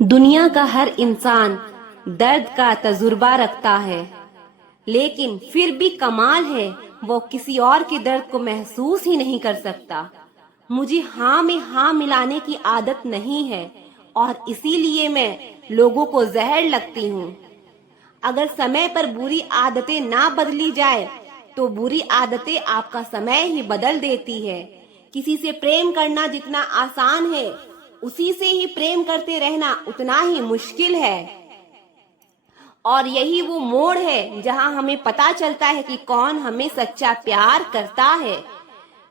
दुनिया का हर इंसान दर्द का तजुर्बा रखता है, लेकिन फिर भी कमाल है वो किसी और के दर्द को महसूस ही नहीं कर सकता। मुझे हाँ में हाँ मिलाने की आदत नहीं है और इसीलिए मैं लोगों को जहर लगती हूँ। अगर समय पर बुरी आदतें ना बदली जाए तो बुरी आदतें आपका समय ही बदल देती है। किसी से प्रेम करना जितना आसान है, उसी से ही प्रेम करते रहना उतना ही मुश्किल है। और यही वो मोड़ है जहां हमें पता चलता है कि कौन हमें सच्चा प्यार करता है।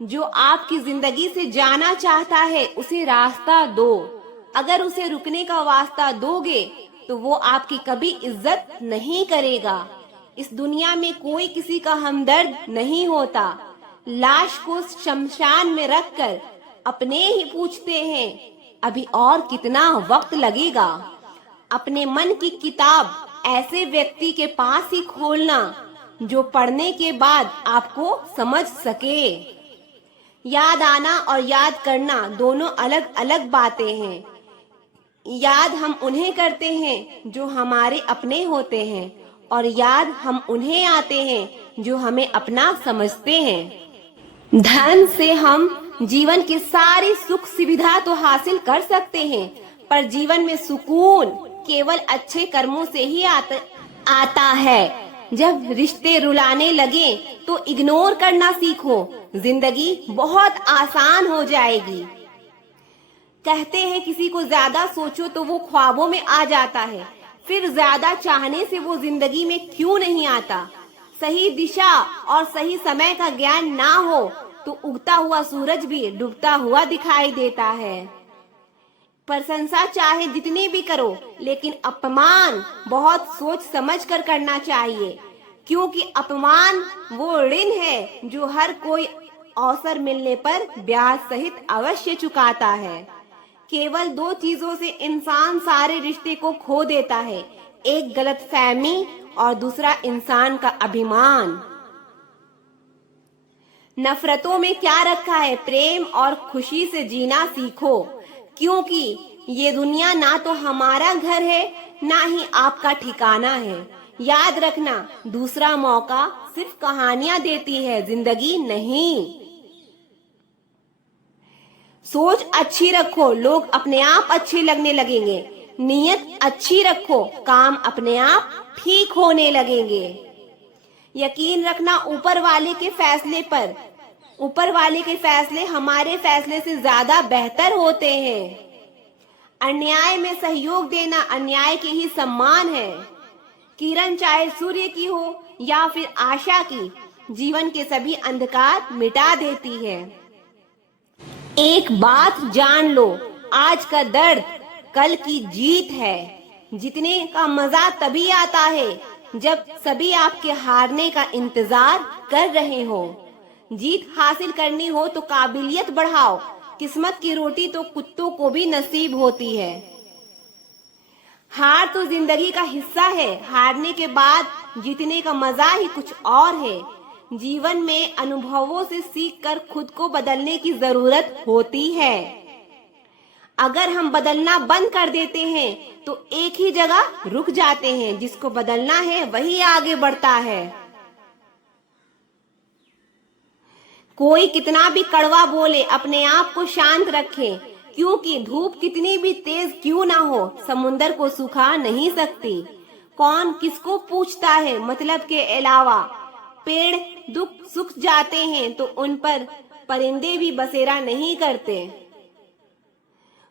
जो आपकी जिंदगी से जाना चाहता है उसे रास्ता दो। अगर उसे रुकने का वास्ता दोगे तो वो आपकी कभी इज्जत नहीं करेगा। इस दुनिया में कोई किसी का हमदर्द नहीं होता। लाश को शमशान में रखकर अपने ही पूछते हैं अभी और कितना वक्त लगेगा। अपने मन की किताब ऐसे व्यक्ति के पास ही खोलना जो पढ़ने के बाद आपको समझ सके। याद आना और याद करना दोनों अलग अलग बातें हैं। याद हम उन्हें करते हैं जो हमारे अपने होते हैं और याद हम उन्हें आते हैं जो हमें अपना समझते हैं। धन से हम जीवन की सारी सुख सुविधा तो हासिल कर सकते हैं, पर जीवन में सुकून केवल अच्छे कर्मों से ही आता है। जब रिश्ते रुलाने लगे तो इग्नोर करना सीखो, जिंदगी बहुत आसान हो जाएगी। कहते हैं किसी को ज्यादा सोचो तो वो ख्वाबों में आ जाता है, फिर ज्यादा चाहने से वो जिंदगी में क्यों नहीं आता। सही दिशा और सही समय का ज्ञान ना हो तो उगता हुआ सूरज भी डूबता हुआ दिखाई देता है। प्रशंसा चाहे जितनी भी करो, लेकिन अपमान बहुत सोच समझ कर करना चाहिए, क्योंकि अपमान वो ऋण है जो हर कोई अवसर मिलने पर ब्याज सहित अवश्य चुकाता है। केवल दो चीजों से इंसान सारे रिश्ते को खो देता है, एक गलतफहमी और दूसरा इंसान का अभिमान। नफरतों में क्या रखा है, प्रेम और खुशी से जीना सीखो, क्योंकि ये दुनिया ना तो हमारा घर है ना ही आपका ठिकाना है। याद रखना, दूसरा मौका सिर्फ कहानियां देती है, जिंदगी नहीं। सोच अच्छी रखो, लोग अपने आप अच्छे लगने लगेंगे। नीयत अच्छी रखो, काम अपने आप ठीक होने लगेंगे। यकीन रखना ऊपर वाले के फैसले पर, ऊपर वाले के फैसले हमारे फैसले से ज्यादा बेहतर होते हैं। अन्याय में सहयोग देना अन्याय के ही सम्मान है। किरण चाहे सूर्य की हो या फिर आशा की, जीवन के सभी अंधकार मिटा देती है। एक बात जान लो, आज का दर्द कल की जीत है। जीतने का मजा तभी आता है जब सभी आपके हारने का इंतजार कर रहे हो। जीत हासिल करनी हो तो काबिलियत बढ़ाओ, किस्मत की रोटी तो कुत्तों को भी नसीब होती है। हार तो जिंदगी का हिस्सा है, हारने के बाद जीतने का मजा ही कुछ और है। जीवन में अनुभवों से सीखकर खुद को बदलने की जरूरत होती है। अगर हम बदलना बंद कर देते हैं तो एक ही जगह रुक जाते हैं। जिसको बदलना है वही आगे बढ़ता है। कोई कितना भी कड़वा बोले, अपने आप को शांत रखें, क्योंकि धूप कितनी भी तेज क्यों ना हो, समुंदर को सुखा नहीं सकती। कौन किसको पूछता है मतलब के अलावा। पेड़ दुख सूख जाते हैं तो उन पर परिंदे भी बसेरा नहीं करते।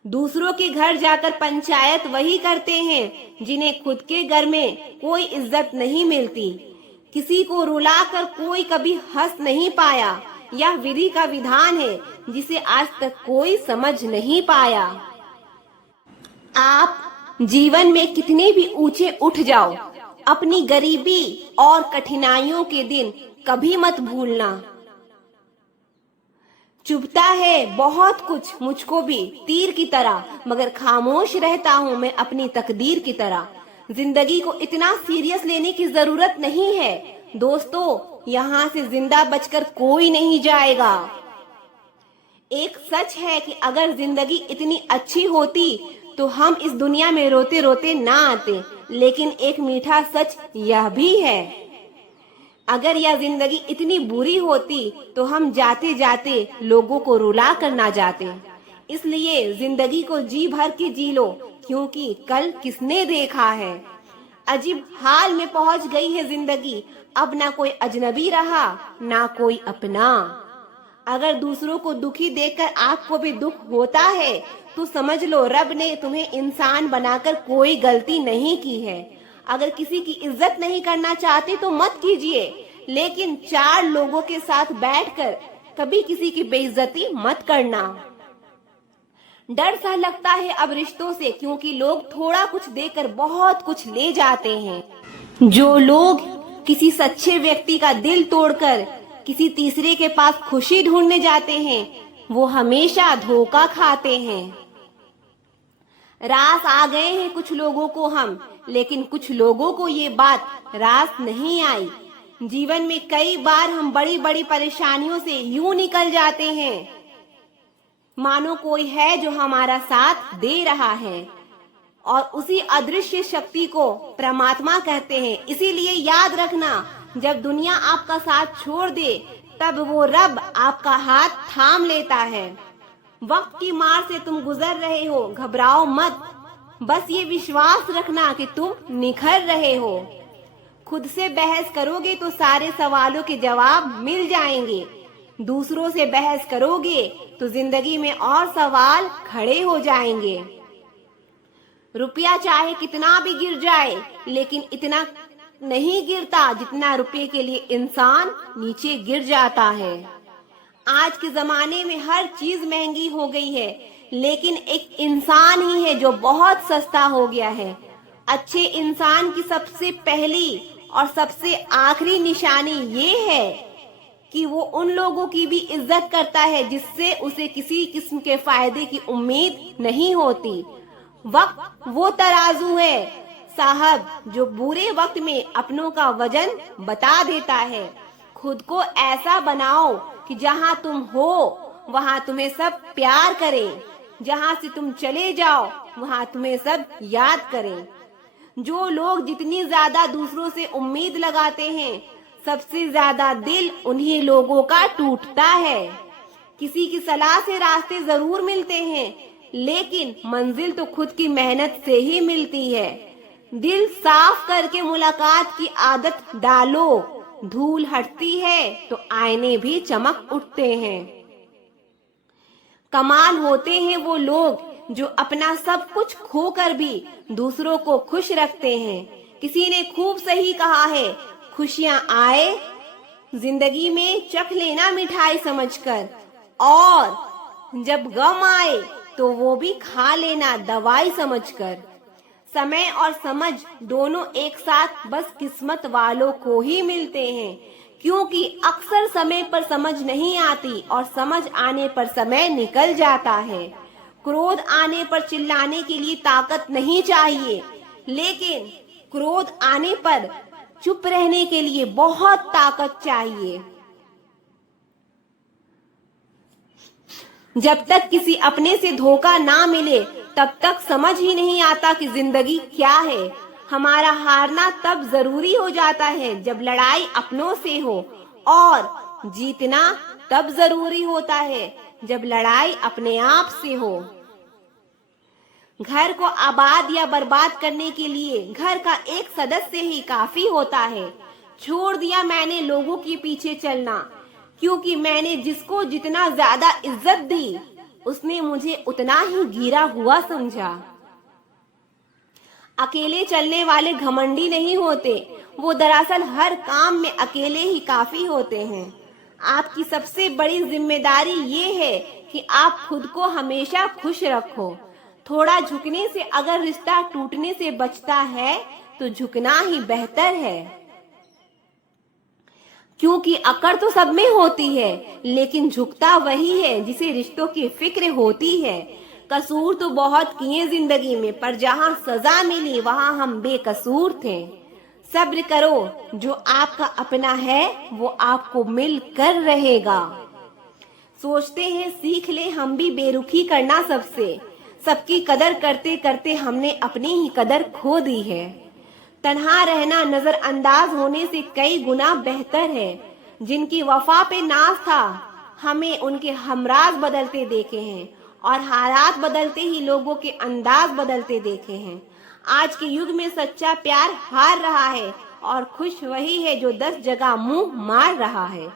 दूसरों के घर जाकर पंचायत वही करते हैं जिन्हें खुद के घर में कोई इज्जत नहीं मिलती। किसी को रुलाकर कोई कभी हंस नहीं पाया, यह विधि का विधान है जिसे आज तक कोई समझ नहीं पाया। आप जीवन में कितने भी ऊंचे उठ जाओ, अपनी गरीबी और कठिनाइयों के दिन कभी मत भूलना। चुभता है बहुत कुछ मुझको भी तीर की तरह, मगर खामोश रहता हूँ मैं अपनी तकदीर की तरह। जिंदगी को इतना सीरियस लेने की जरूरत नहीं है दोस्तों, यहाँ से जिंदा बचकर कोई नहीं जाएगा। एक सच है कि अगर जिंदगी इतनी अच्छी होती तो हम इस दुनिया में रोते रोते ना आते। लेकिन एक मीठा सच यह भी है, अगर यह जिंदगी इतनी बुरी होती तो हम जाते जाते लोगों को रुला कर ना जाते। इसलिए जिंदगी को जी भर के जी लो, क्योंकि कल किसने देखा है। अजीब हाल में पहुंच गई है जिंदगी, अब ना कोई अजनबी रहा ना कोई अपना। अगर दूसरों को दुखी देखकर आपको भी दुख होता है तो समझ लो रब ने तुम्हें इंसान बनाकर कोई गलती नहीं की है। अगर किसी की इज्जत नहीं करना चाहते तो मत कीजिए, लेकिन 4 लोगों के साथ बैठकर कभी किसी की बेइज्जती मत करना। डर सा लगता है अब रिश्तों से, क्योंकि लोग थोड़ा कुछ देकर बहुत कुछ ले जाते हैं। जो लोग किसी सच्चे व्यक्ति का दिल तोड़कर किसी तीसरे के पास खुशी ढूंढने जाते हैं, वो हमेशा धोखा खाते हैं। रास आ गए हैं कुछ लोगों को हम, लेकिन कुछ लोगों को ये बात रास नहीं आई। जीवन में कई बार हम बड़ी बड़ी परेशानियों से यूं निकल जाते हैं मानो कोई है जो हमारा साथ दे रहा है, और उसी अदृश्य शक्ति को परमात्मा कहते हैं। इसीलिए याद रखना, जब दुनिया आपका साथ छोड़ दे तब वो रब आपका हाथ थाम लेता है। वक्त की मार से तुम गुजर रहे हो, घबराओ मत, बस ये विश्वास रखना कि तुम निखर रहे हो। खुद से बहस करोगे तो सारे सवालों के जवाब मिल जाएंगे, दूसरों से बहस करोगे तो जिंदगी में और सवाल खड़े हो जाएंगे। रुपया चाहे कितना भी गिर जाए, लेकिन इतना नहीं गिरता जितना रुपये के लिए इंसान नीचे गिर जाता है। आज के जमाने में हर चीज महंगी हो गई है, लेकिन एक इंसान ही है जो बहुत सस्ता हो गया है। अच्छे इंसान की सबसे पहली और सबसे आखिरी निशानी ये है कि वो उन लोगों की भी इज्जत करता है जिससे उसे किसी किस्म के फायदे की उम्मीद नहीं होती। वक्त वो तराजू है साहब जो बुरे वक्त में अपनों का वजन बता देता है। खुद को ऐसा बनाओ कि जहाँ तुम हो वहाँ तुम्हें सब प्यार करें, जहाँ से तुम चले जाओ वहाँ तुम्हें सब याद करें। जो लोग जितनी ज्यादा दूसरों से उम्मीद लगाते हैं, सबसे ज्यादा दिल उन्हीं लोगों का टूटता है। किसी की सलाह से रास्ते जरूर मिलते हैं, लेकिन मंजिल तो खुद की मेहनत से ही मिलती है। दिल साफ करके मुलाकात की आदत डालो, धूल हटती है तो आईने भी चमक उठते हैं। कमाल होते हैं वो लोग जो अपना सब कुछ खोकर भी दूसरों को खुश रखते हैं। किसी ने खूब सही कहा है, खुशियां आए जिंदगी में चख लेना मिठाई समझकर, और जब गम आए तो वो भी खा लेना दवाई समझकर। समय और समझ दोनों एक साथ बस किस्मत वालों को ही मिलते हैं, क्योंकि अक्सर समय पर समझ नहीं आती और समझ आने पर समय निकल जाता है। क्रोध आने पर चिल्लाने के लिए ताकत नहीं चाहिए, लेकिन क्रोध आने पर चुप रहने के लिए बहुत ताकत चाहिए। जब तक किसी अपने से धोखा ना मिले तब तक समझ ही नहीं आता कि जिंदगी क्या है। हमारा हारना तब जरूरी हो जाता है जब लड़ाई अपनों से हो, और जीतना तब जरूरी होता है जब लड़ाई अपने आप से हो। घर को आबाद या बर्बाद करने के लिए घर का एक सदस्य ही काफी होता है। छोड़ दिया मैंने लोगों के पीछे चलना, क्योंकि मैंने जिसको जितना ज्यादा इज्जत दी उसने मुझे उतना ही गिरा हुआ समझा। अकेले चलने वाले घमंडी नहीं होते, वो दरअसल हर काम में अकेले ही काफी होते हैं। आपकी सबसे बड़ी जिम्मेदारी ये है कि आप खुद को हमेशा खुश रखो। थोड़ा झुकने से अगर रिश्ता टूटने से बचता है तो झुकना ही बेहतर है, क्योंकि अकड़ तो सब में होती है, लेकिन झुकता वही है जिसे रिश्तों की फिक्र होती है। कसूर तो बहुत किए जिंदगी में, पर जहाँ सजा मिली वहाँ हम बेकसूर थे। सब्र करो, जो आपका अपना है वो आपको मिल कर रहेगा। सोचते हैं सीख ले हम भी बेरुखी करना सबसे, सबकी कदर करते करते हमने अपनी ही कदर खो दी है। तन्हा रहना नजरअंदाज होने से कई गुना बेहतर है। जिनकी वफा पे नाज था, हमें उनके हमराज बदलते देखे हैं और हालात बदलते ही लोगों के अंदाज बदलते देखे हैं। आज के युग में सच्चा प्यार हार रहा है और खुश वही है जो 10 जगह मुंह मार रहा है।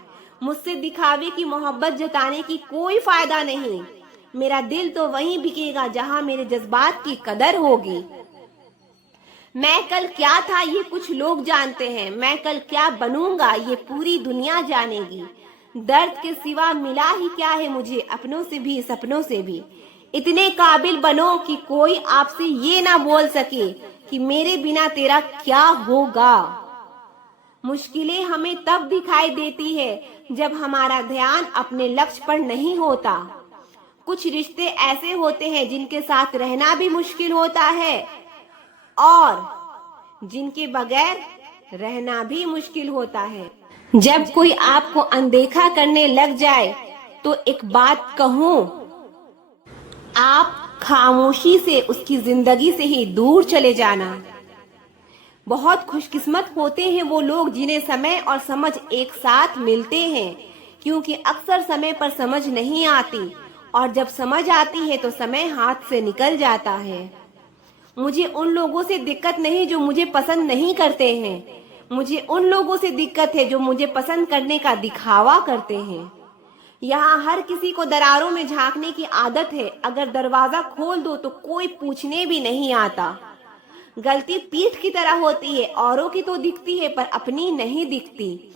मुझसे दिखावे की मोहब्बत जताने की कोई फायदा नहीं। मेरा दिल तो वहीं बिकेगा जहां मेरे जज्बात की कदर होगी। मैं कल क्या था ये कुछ लोग जानते हैं, मैं कल क्या बनूंगा ये पूरी दुनिया जानेगी। दर्द के सिवा मिला ही क्या है मुझे, अपनों से भी सपनों से भी। इतने काबिल बनो कि कोई आपसे ये ना बोल सके कि मेरे बिना तेरा क्या होगा। मुश्किलें हमें तब दिखाई देती है जब हमारा ध्यान अपने लक्ष्य पर नहीं होता। कुछ रिश्ते ऐसे होते हैं जिनके साथ रहना भी मुश्किल होता है और जिनके बगैर रहना भी मुश्किल होता है। जब कोई आपको अनदेखा करने लग जाए तो एक बात कहूं, आप खामोशी से उसकी जिंदगी से ही दूर चले जाना। बहुत खुशकिस्मत होते हैं वो लोग जिन्हें समय और समझ एक साथ मिलते हैं, क्योंकि अक्सर समय पर समझ नहीं आती और जब समझ आती है तो समय हाथ से निकल जाता है। मुझे उन लोगों से दिक्कत नहीं जो मुझे पसंद नहीं करते हैं, मुझे उन लोगों से दिक्कत है जो मुझे पसंद करने का दिखावा करते हैं। यहाँ हर किसी को दरारों में झांकने की आदत है, अगर दरवाजा खोल दो तो कोई पूछने भी नहीं आता। गलती पीठ की तरह होती है, औरों की तो दिखती है पर अपनी नहीं दिखती।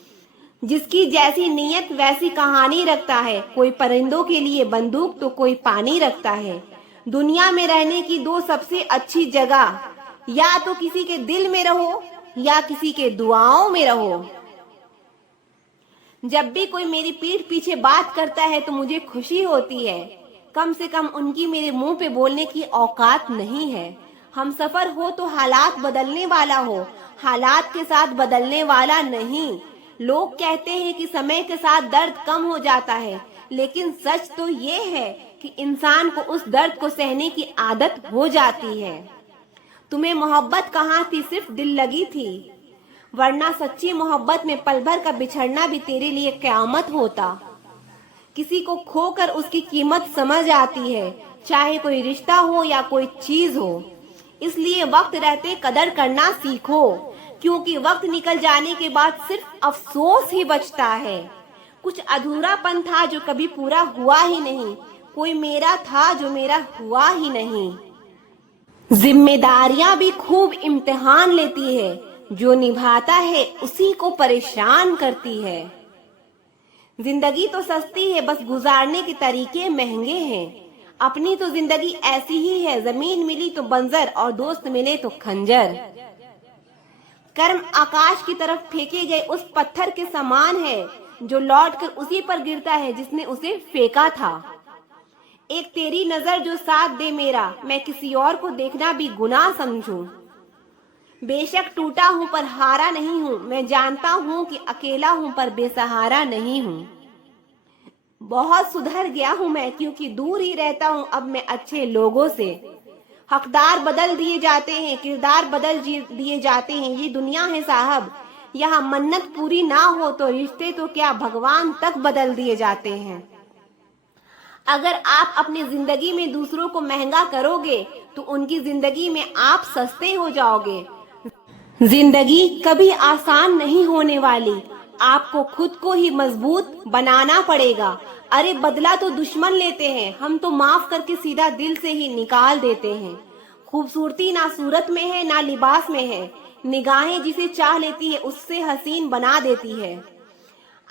जिसकी जैसी नीयत वैसी कहानी रखता है, कोई परिंदों के लिए बंदूक तो कोई पानी रखता है। दुनिया में रहने की 2 सबसे अच्छी जगह, या तो किसी के दिल में रहो या किसी के दुआओं में रहो। जब भी कोई मेरी पीठ पीछे बात करता है तो मुझे खुशी होती है, कम से कम उनकी मेरे मुंह पे बोलने की औकात नहीं है। हम सफर हो तो हालात बदलने वाला हो, हालात के साथ बदलने वाला नहीं। लोग कहते हैं कि समय के साथ दर्द कम हो जाता है, लेकिन सच तो ये है कि इंसान को उस दर्द को सहने की आदत हो जाती है। तुम्हें मोहब्बत कहाँ थी, सिर्फ दिल लगी थी, वरना सच्ची मोहब्बत में पल भर का बिछड़ना भी तेरे लिए क़यामत होता। किसी को खोकर उसकी कीमत समझ आती है, चाहे कोई रिश्ता हो या कोई चीज हो। इसलिए वक्त रहते कदर करना सीखो, क्योंकि वक्त निकल जाने के बाद सिर्फ अफसोस ही बचता है। कुछ अधूरापन था जो कभी पूरा हुआ ही नहीं, कोई मेरा था जो मेरा हुआ ही नहीं। जिम्मेदारियां भी खूब इम्तिहान लेती है, जो निभाता है उसी को परेशान करती है। जिंदगी तो सस्ती है, बस गुजारने के तरीके महंगे हैं। अपनी तो जिंदगी ऐसी ही है, जमीन मिली तो बंजर और दोस्त मिले तो खंजर। कर्म आकाश की तरफ फेंके गए उस पत्थर के समान है जो लौटकर उसी पर गिरता है जिसने उसे फेंका था। एक तेरी नजर जो साथ दे मेरा, मैं किसी और को देखना भी गुनाह समझूं। बेशक टूटा हूं पर हारा नहीं हूं, मैं जानता हूं कि अकेला हूं पर बेसहारा नहीं हूं। बहुत सुधर गया हूं मैं, क्योंकि दूर ही रहता हूं अब मैं अच्छे लोगों से। हकदार बदल दिए जाते हैं, किरदार बदल दिए जाते हैं, ये दुनिया है साहब। यहाँ मन्नत पूरी ना हो तो रिश्ते तो क्या भगवान तक बदल दिए जाते हैं। अगर आप अपनी जिंदगी में दूसरों को महंगा करोगे तो उनकी जिंदगी में आप सस्ते हो जाओगे। जिंदगी कभी आसान नहीं होने वाली, आपको खुद को ही मजबूत बनाना पड़ेगा। अरे बदला तो दुश्मन लेते हैं, हम तो माफ करके सीधा दिल से ही निकाल देते हैं। खूबसूरती ना सूरत में है ना लिबास में है, निगाहें जिसे चाह लेती है उससे हसीन बना देती है।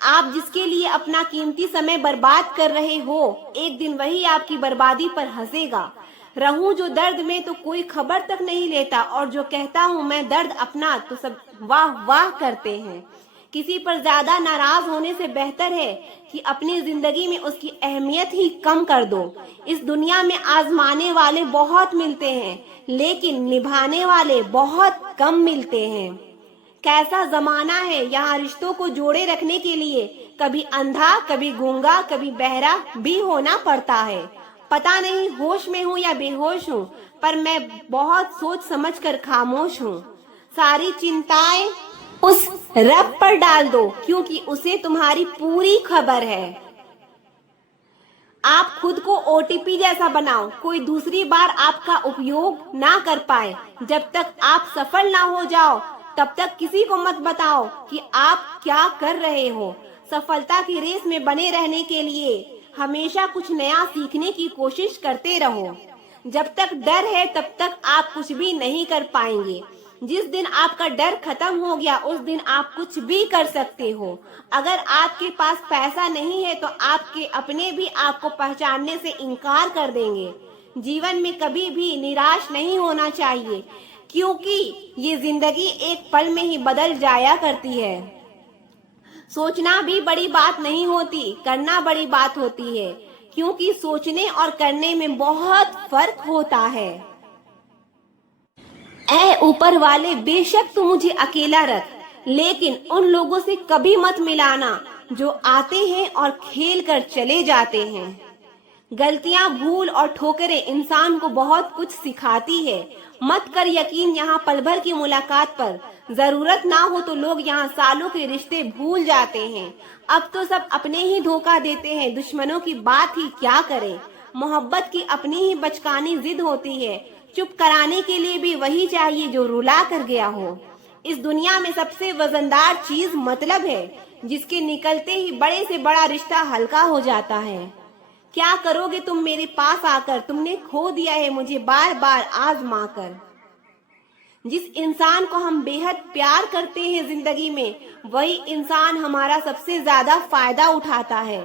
आप जिसके लिए अपना कीमती समय बर्बाद कर रहे हो, एक दिन वही आपकी बर्बादी पर हंसेगा। रहूं जो दर्द में तो कोई खबर तक नहीं लेता, और जो कहता हूँ मैं दर्द अपना तो सब वाह वाह करते हैं। किसी पर ज्यादा नाराज होने से बेहतर है कि अपनी जिंदगी में उसकी अहमियत ही कम कर दो। इस दुनिया में आजमाने वाले बहुत मिलते हैं, लेकिन निभाने वाले बहुत कम मिलते हैं। कैसा जमाना है, यहाँ रिश्तों को जोड़े रखने के लिए कभी अंधा, कभी गूंगा, कभी बहरा भी होना पड़ता है। पता नहीं होश में हूँ या बेहोश हूँ, पर मैं बहुत सोच समझ कर खामोश हूँ। सारी चिंताएं उस रब पर डाल दो, क्योंकि उसे तुम्हारी पूरी खबर है। आप खुद को ओटीपी जैसा बनाओ, कोई दूसरी बार आपका उपयोग ना कर पाए। जब तक आप सफल ना हो जाओ, तब तक किसी को मत बताओ कि आप क्या कर रहे हो। सफलता की रेस में बने रहने के लिए हमेशा कुछ नया सीखने की कोशिश करते रहो। जब तक डर है, तब तक आप कुछ भी नहीं कर पाएंगे। जिस दिन आपका डर खत्म हो गया, उस दिन आप कुछ भी कर सकते हो। अगर आपके पास पैसा नहीं है, तो आपके अपने भी आपको पहचानने से इनकार कर देंगे। जीवन में कभी भी निराश नहीं होना चाहिए, क्योंकि ये जिंदगी एक पल में ही बदल जाया करती है। सोचना भी बड़ी बात नहीं होती, करना बड़ी बात होती है, क्योंकि सोचने और करने में बहुत फर्क होता है। ऐ ऊपर वाले, बेशक तू मुझे अकेला रख, लेकिन उन लोगों से कभी मत मिलाना जो आते हैं और खेल कर चले जाते हैं। गलतियां, भूल और ठोकरें इंसान को बहुत कुछ सिखाती है। मत कर यकीन यहाँ पल भर की मुलाकात पर। जरूरत ना हो तो लोग यहाँ सालों के रिश्ते भूल जाते हैं। अब तो सब अपने ही धोखा देते हैं, दुश्मनों की बात ही क्या करें। मोहब्बत की अपनी ही बचकानी जिद होती है, चुप कराने के लिए भी वही चाहिए जो रुला कर गया हो। इस दुनिया में सबसे वजनदार चीज मतलब है, जिसके निकलते ही बड़े से बड़ा रिश्ता हल्का हो जाता है। क्या करोगे तुम मेरे पास आकर, तुमने खो दिया है मुझे बार बार आजमा कर। जिस इंसान को हम बेहद प्यार करते हैं जिंदगी में, वही इंसान हमारा सबसे ज्यादा फायदा उठाता है,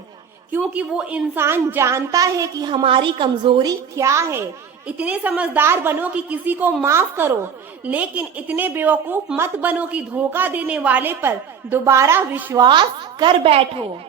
क्योंकि वो इंसान जानता है कि हमारी कमजोरी क्या है। इतने समझदार बनो कि किसी को माफ करो, लेकिन इतने बेवकूफ मत बनो कि धोखा देने वाले पर दोबारा विश्वास कर बैठो।